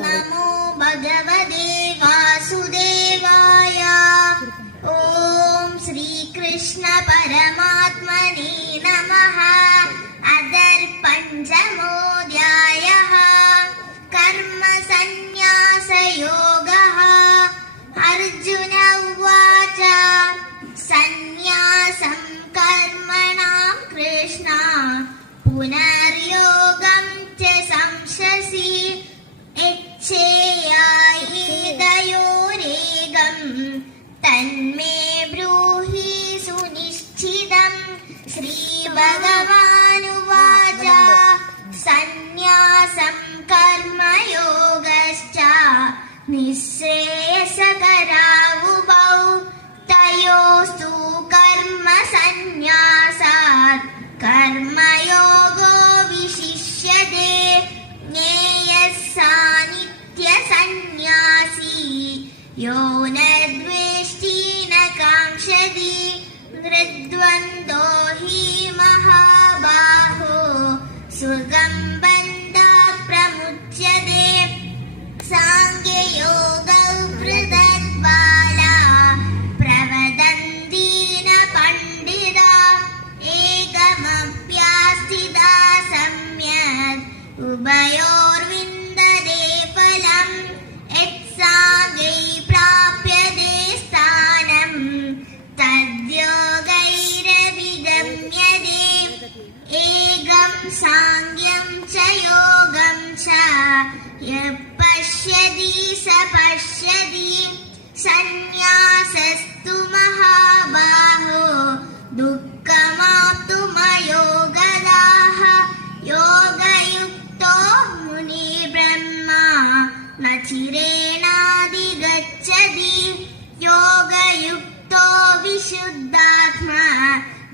നമോ ഭഗവതേ വാസുദേവായ. ഓം ശ്രീകൃഷ്ണ പരമാത്മനേ നമഃ. അദർ പഞ്ചമോധ്യായഃ. കർമ്മ സന്യാസ യോഗഃ. അർജുന ഉവാച സന്യാസം കർമ്മണാം കൃഷ്ണ പുനർയോഗം ച സംശസി യച്ഛേയായേതയോരേകം തന്മേ ബ്രൂഹി സുനിശ്ചിതം. ശ്രീഭഗവാനുവാച സന്യാസം കർമ്മയോഗശ്ച നിശ്രേയസകരാവുഭൗ തയോസ്തു കർമ്മ സന്യാസാത് കർമ്മയോഗോ വിശിഷ്യതേ. ജ്ഞേയസ്സാ നിത്യസന്യാസി യോ ന ദ്വേഷ്ടി ന കാംക്ഷതി. നൃദ്വന്ദ്വോ ഹി മഹാബാഹോ സുഖം ബന്ധാത് പ്രമുച്യതേ. സാംഖ്യയോഗൗ പൃഥഗ്ബാലാ പ്രവദന്തി ന പണ്ഡിതാ. ഏകമപ്യാസ്ഥിതാ സമ്യക് ഉഭയോർവിന്ദതേ ഫലം. യത്സാംഖ്യൈ പ്രാപ്യതേ സ്ഥാനം തദ്യോഗൈരഭിഗമ്യതേ. ഏകം സാംഖ്യം ച യോഗം ച യഃ പശ്യതി സ പശ്യതി. സന്യാസസ്തു മഹാബാഹോ ദുഃഖമാപ്തുമയോ ഗതാഃ. യോഗയുക്തോ മുനി ബ്രഹ്മ ന ചിരേണാധിഗച്ഛതി. യോഗയുക്തോ വിശുദ്ധാത്മാ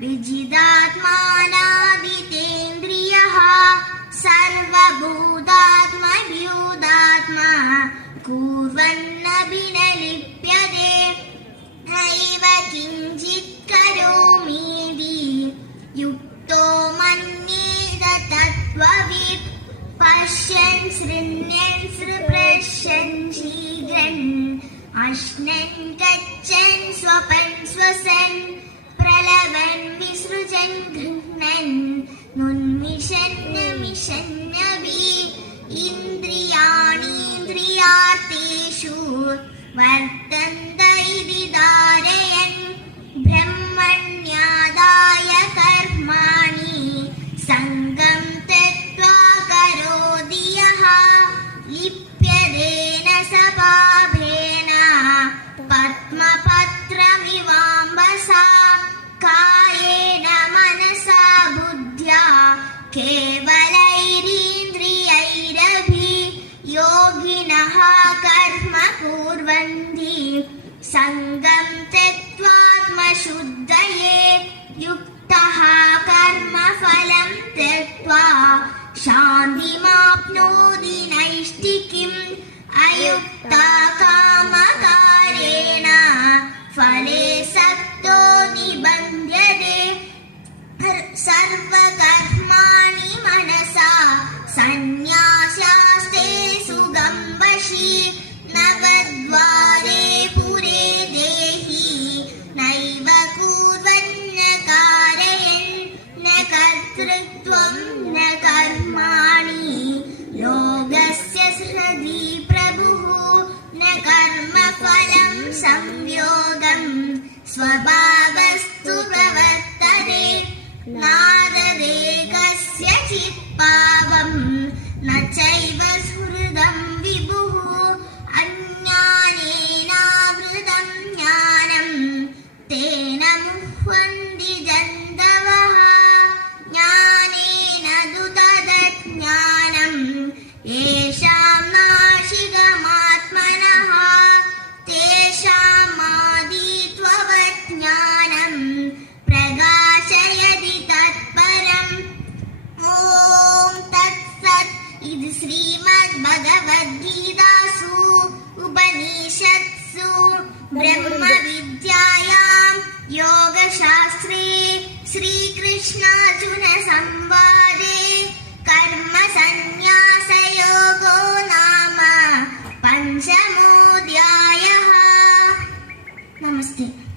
വിജിതാത്മാനാദിതേന്ദ്രിയഃ. സർവഭൂതാത്മഭ്യൂതാത്മാ കുർവന്നപി ന ലിപ്യതേ. നൈവ കിഞ്ചിത് കരോമീതി യുക്തോ മന്യേത തത്വവിദ്. പശ്യൻ ശൃണ്വൻ സ്പൃശൻ ശീഘ്രൻ അശ്നൻ ഗച്ഛൻ സ്വപൻ ശ്വസൻ പ്രലവൻ വിസൃജൻ ഗൃഹ്ണൻ നുന്മിഷൻ നിമിഷന്നവി. ഇന്ദ്രിയാണീന്ദ്രിയാർത്ഥേഷു വർത്തന്ത ഇതി ധാരയൻ. ബ്രഹ്മണ്യാദായ കർമാണി സംഗം ത്യക്ത്വാ കരോതി യഃ. ലിപ്യതേന സപാഭേന പദ്മപത്രമിവാംബസാ. കായേന മനസാ ബുദ്ധ്യാ കേവലൈരീന്ദ്രിയൈരഭി യോഗിനഃ കർമ്മ കുർവന്തി സംഗം ത്യക്ത്വാത്മശുദ്ധയേ. യുക്തഃ കർമ്മഫലം ത്യക്ത്വാ ശാന്തിമാപ്നോതി നൈഷ്ഠികീം. അയുക്തഃ കാമകാരേണ ഫലേ സക്തോ നിബധ്യതേ. സർവകർമാണി മനസാ സന്യാസാസ്തേ സുഖം വശി. നവദ്വാരേ പുരേ ദേഹി നൈവ കുർവന്ന കാരയൻ. ന കർതൃത്വം ന കർമാണി ലോകസ്യ ഹൃദി പ്രഭുഃ. ന കർമ്മഫലം സംയോഗം സ്വഭാവസ്തു പ്രവർത്തതേ. നാദദേ കസ്യചിത് പാപം ന ചൈവ സുഹൃദം വിഭുഃ. അജ്ഞാനേനാവൃതം ജ്ഞാനം തേന മുഹ്യന്തി ജന്തവഃ. ജ്ഞാനേന തു തദജ്ഞാനം യേഷാം നാശികമാത്മനഃ. തേഷാമാദിത്വവജ്ഞാനം പ്രകാശയതി തത്പരം. ഓം തത്സത്. ഇത് ശ്രീമദ് ഭഗവദ്ഗീതാസു ഉപനിഷത്സു ബ്രഹ്മവിദ്യായാം യോഗശാസ്ത്രേ ശ്രീകൃഷ്ണാർജുന സംവാദേ കർമ്മ സന്യാസയോഗ पञ्चमोऽध्यायः। नमस्ते।